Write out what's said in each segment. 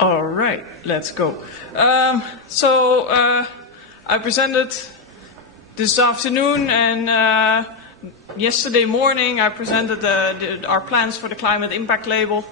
All right, let's go. I presented this afternoon, and yesterday morning I presented our plans for the climate impact label.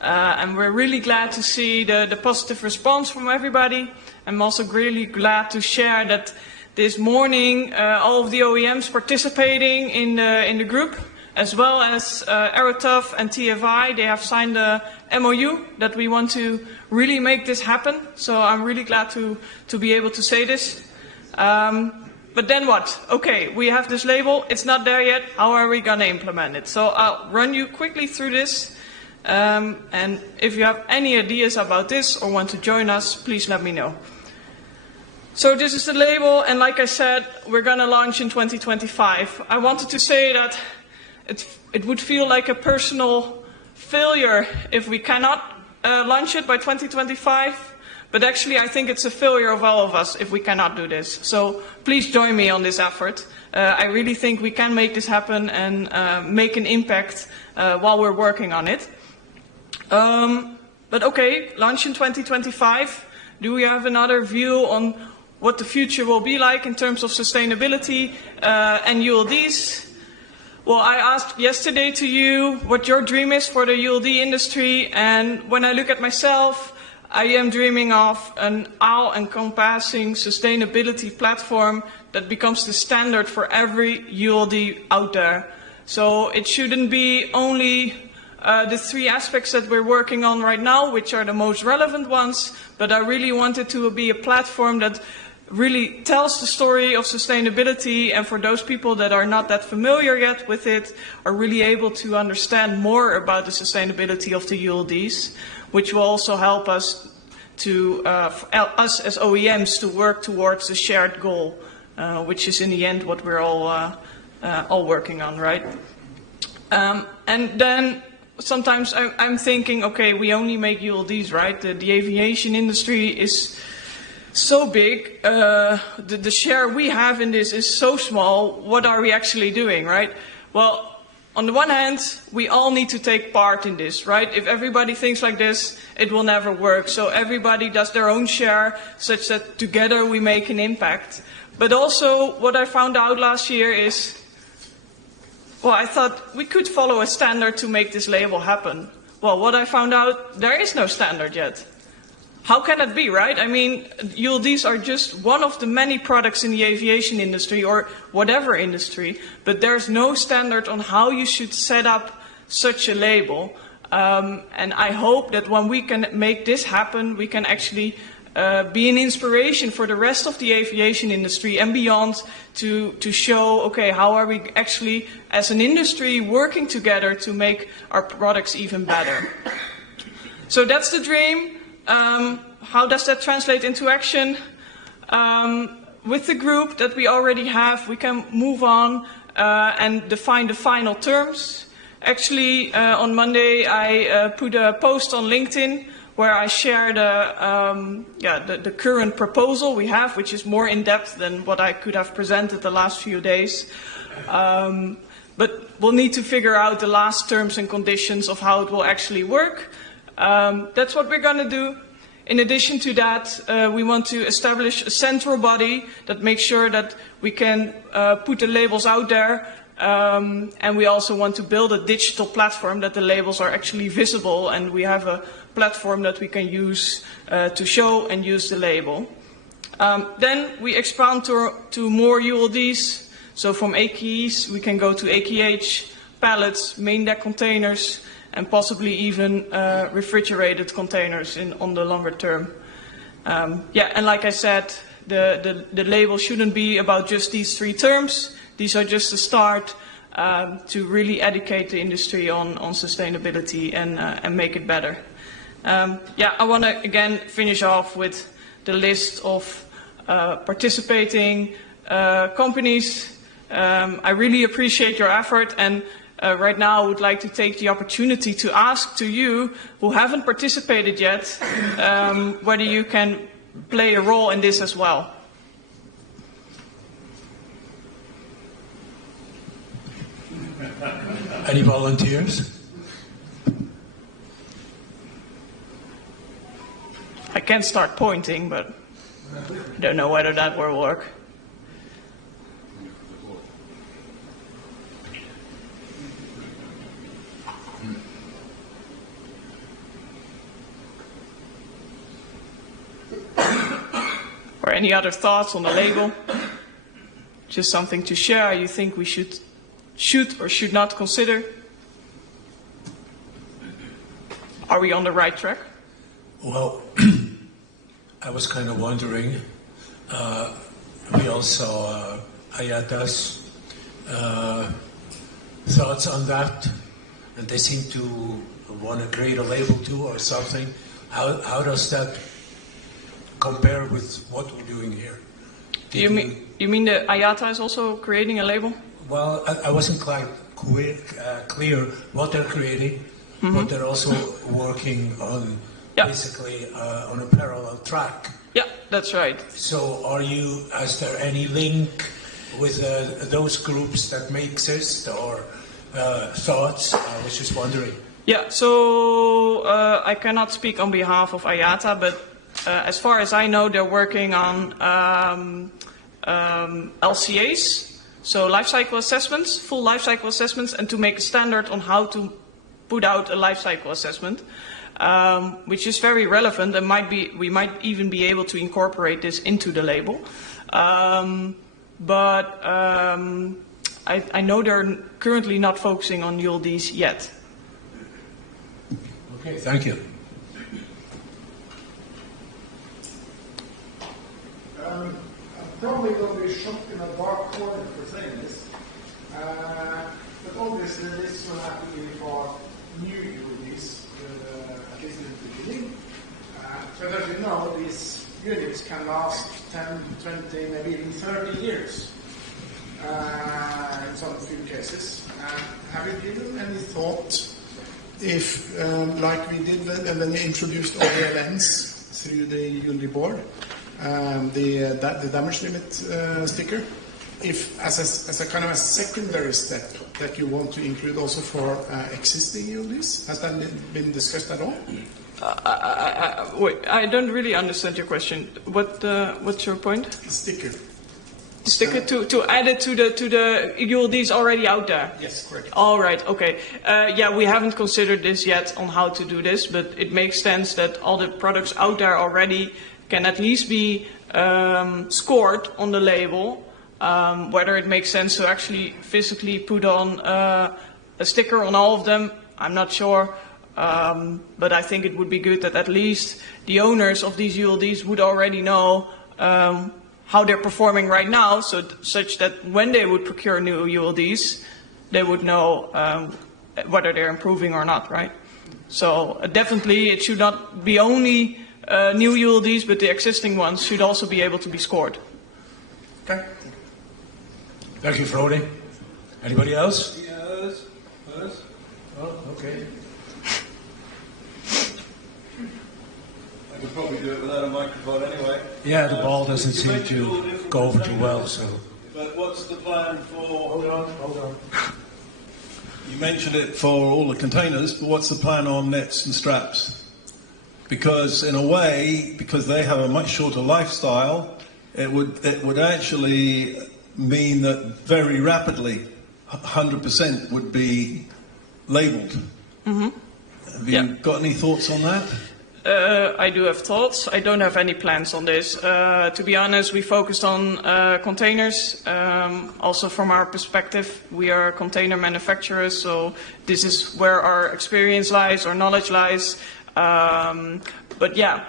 And we're really glad to see the positive response from everybody. I'm also really glad to share that this morning all of the OEMs participating in the group, as well as Aerotuf and TFI, they have signed a MOU that we want to really make this happen. So I'm really glad to be able to say this. But then what? Okay, we have this label, it's not there yet, how are we going to implement it? So I'll run you quickly through this. And if you have any ideas about this or want to join us, please let me know. So this is the label, and like I said, we're going to launch in 2025. I wanted to say that it would feel like a personal failure if we cannot launch it by 2025, but actually I think it's a failure of all of us if we cannot do this. So please join me on this effort. I really think we can make this happen and make an impact while we're working on it. But okay, launch in 2025. Do we have another view on what the future will be like in terms of sustainability and ULDs? Well, I asked yesterday to you what your dream is for the ULD industry, and when I look at myself, I am dreaming of an all-encompassing sustainability platform that becomes the standard for every ULD out there. So it shouldn't be only the three aspects that we're working on right now, which are the most relevant ones, but I really want it to be a platform that really tells the story of sustainability, and for those people that are not that familiar yet with it, are really able to understand more about the sustainability of the ULDs, which will also help us to us as OEMs to work towards the shared goal, which is in the end what we're all working on, right? And then sometimes I'm thinking, okay, we only make ULDs, right? The aviation industry is so big, the share we have in this is so small, what are we actually doing, right? Well, on the one hand, we all need to take part in this, right? If everybody thinks like this, it will never work. So everybody does their own share, such that together we make an impact. But also, what I found out last year is, well, I thought we could follow a standard to make this label happen. Well, what I found out, there is no standard yet. How can it be, right? I mean, ULDs are just one of the many products in the aviation industry or whatever industry, but there's no standard on how you should set up such a label. And I hope that when we can make this happen, we can actually be an inspiration for the rest of the aviation industry and beyond to show, okay, how are we actually, as an industry, working together to make our products even better. So that's the dream. How does that translate into action? With the group that we already have, we can move on and define the final terms. Actually, on Monday, I put a post on LinkedIn where I share the current proposal we have, which is more in-depth than what I could have presented the last few days. But we'll need to figure out the last terms and conditions of how it will actually work. That's what we're going to do. In addition to that, we want to establish a central body that makes sure that we can put the labels out there. And we also want to build a digital platform that the labels are actually visible, and we have a platform that we can use to show and use the label. Then we expand to more ULDs. So from AKEs, we can go to AKH, pallets, main deck containers, and possibly even refrigerated containers on the longer term. Yeah, and like I said, the label shouldn't be about just these three terms. These are just a start to really educate the industry on sustainability and make it better. Yeah, I want to again finish off with the list of participating companies. I really appreciate your effort, and right now I would like to take the opportunity to ask to you who haven't participated yet whether you can play a role in this as well. Any volunteers? can start pointing, but I don't know whether that will work. Or any other thoughts on the label? Just something to share you think we should or should not consider? Are we on the right track? Well, I was kind of wondering, we all saw Ayata's thoughts on that, and they seem to want to create a label too or something. How does that compare with what we're doing here? You mean that IATA is also creating a label? Well, I wasn't quite clear what they're creating, but they're also working on basically on a parallel track. Yeah, that's right. So is there any link with those groups that may exist or thoughts? I was just wondering. Yeah, so I cannot speak on behalf of IATA, but as far as I know, they're working on LCAs, so life cycle assessments, full life cycle assessments, and to make a standard on how to put out a life cycle assessment, which is very relevant and we might even be able to incorporate this into the label. But I know they're currently not focusing on ULDs yet. Okay, thank you. I'm probably going to be shocked in a dark corner for saying this, but obviously this will have to be for new ULDs, at least in the beginning. But as you know, these units can last 10, 20, maybe even 30 years in some few cases. Have you given any thought if, like we did when we introduced OBLNs through the ULD board, the damage limit sticker, if as a kind of a secondary step that you want to include also for existing ULDs? Has that been discussed at all? Wait, I don't really understand your question. What's your point? Sticker. Sticker to add it to the ULDs already out there. Yes, correct. All right. Okay. Yeah, we haven't considered this yet on how to do this, but it makes sense that all the products out there already can at least be scored on the label. Whether it makes sense to actually physically put on a sticker on all of them, I'm not sure. But I think it would be good that at least the owners of these ULDs would already know how they're performing right now, such that when they would procure new ULDs, they would know whether they're improving or not, right? So definitely it should not be only new ULDs, but the existing ones should also be able to be scored. Okay. Thank you, Frode. Anybody else? Yes. Oh, okay. I could probably do it without a microphone anyway. Yeah, the ball doesn't seem to go over too well, so. But what's the plan for... Hold on. You mentioned it for all the containers, but what's the plan on nets and straps? Because in a way, because they have a much shorter lifestyle, it would actually mean that very rapidly 100% would be labelled. Mm-hmm. Have you got any thoughts on that? I do have thoughts. I don't have any plans on this. To be honest, we focused on containers. Also from our perspective, we are container manufacturers, so this is where our experience lies, our knowledge lies. But yeah,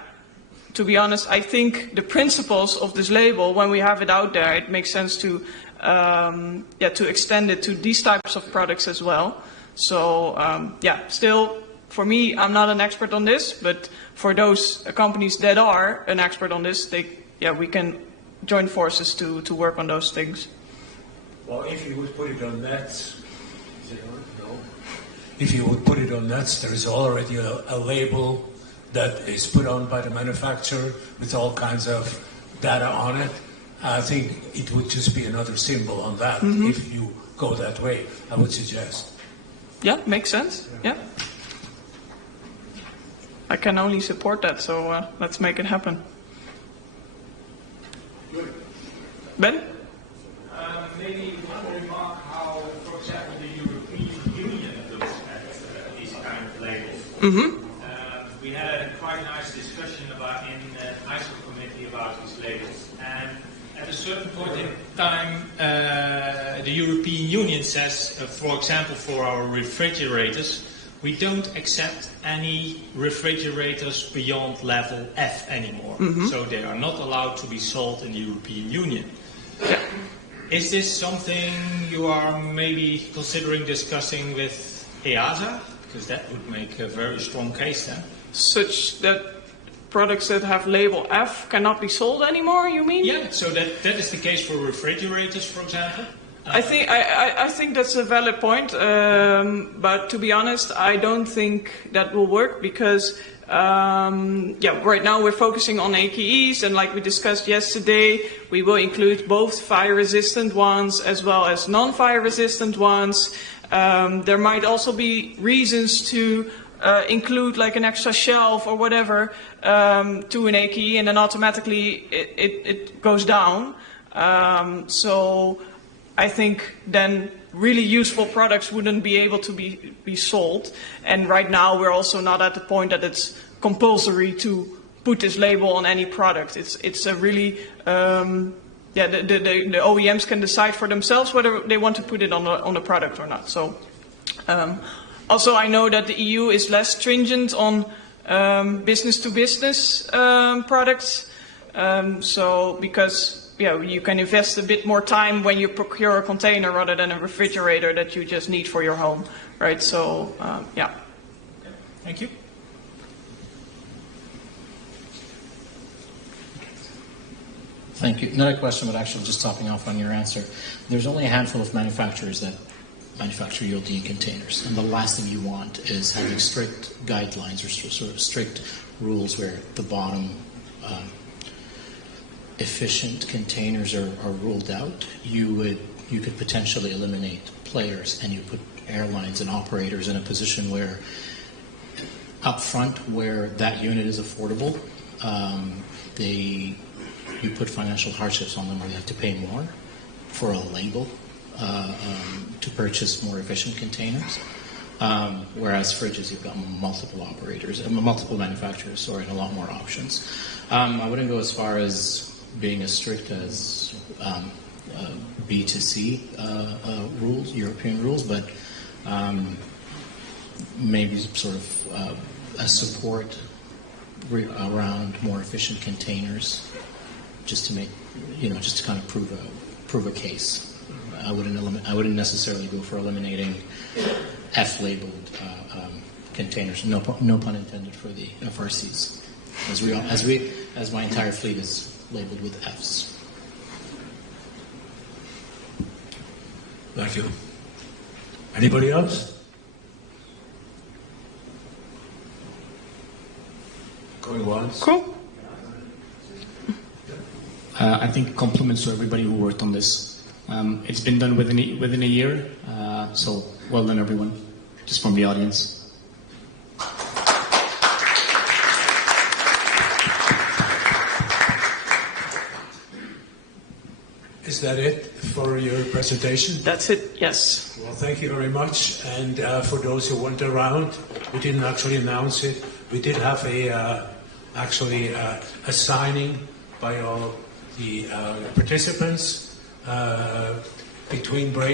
to be honest, I think the principles of this label, when we have it out there, it makes sense to extend it to these types of products as well. So still, for me, I'm not an expert on this, but for those companies that are an expert on this, we can join forces to work on those things. Well, if you would put it on nets, no. If you would put it on nets, there is already a label that is put on by the manufacturer with all kinds of data on it. I think it would just be another symbol on that if you go that way, I would suggest. Yeah, makes sense. Yeah. I can only support that, so let's make it happen. Ben? Maybe one remark how, for example, the European Union looks at these kind of labels. Mm-hmm. We had a quite nice discussion in the ISO committee about these labels. And at a certain point in time, the European Union says, for example, for our refrigerators, we don't accept any refrigerators beyond level F anymore. Mm-hmm. So they are not allowed to be sold in the European Union. Yeah. Is this something you are maybe considering discussing with EASA? Because that would make a very strong case then. Such that products that have label F cannot be sold anymore, you mean? Yeah, so that is the case for refrigerators, for example? I think that's a valid point, but to be honest, I don't think that will work because right now we're focusing on AKEs, and like we discussed yesterday, we will include both fire-resistant ones as well as non-fire-resistant ones. There might also be reasons to include like an extra shelf or whatever to an AKE, and then automatically it goes down. So I think then really useful products wouldn't be able to be sold. And right now we're also not at the point that it's compulsory to put this label on any product. It's a really, the OEMs can decide for themselves whether they want to put it on a product or not. So also I know that the EU is less stringent on business-to-business products. So because you can invest a bit more time when you procure a container rather than a refrigerator that you just need for your home, right? So, yeah. Thank you. Thank you. Another question, but actually just topping off on your answer. There's only a handful of manufacturers that manufacture ULD containers, and the last thing you want is having strict guidelines or sort of strict rules where the bottom efficient containers are ruled out. You could potentially eliminate players, and you put airlines and operators in a position where up front, where that unit is affordable, you put financial hardships on them where they have to pay more for a label to purchase more efficient containers. Whereas fridges, you've got multiple operators, multiple manufacturers, and a lot more options. I wouldn't go as far as being as strict as B2C rules, European rules, but maybe sort of a support around more efficient containers, just to make, just to kind of prove a case. I wouldn't necessarily go for eliminating F-labeled containers. No pun intended for the FRCs, as my entire fleet is labeled with Fs. Thank you. Anybody else? Going once. Cool. I think compliments to everybody who worked on this. It's been done within a year, so well done, everyone. Just from the audience. Is that it for your presentation? That's it, yes. Well, thank you very much. And for those who weren't around, we didn't actually announce it. We did have a signing by all the participants between breaks.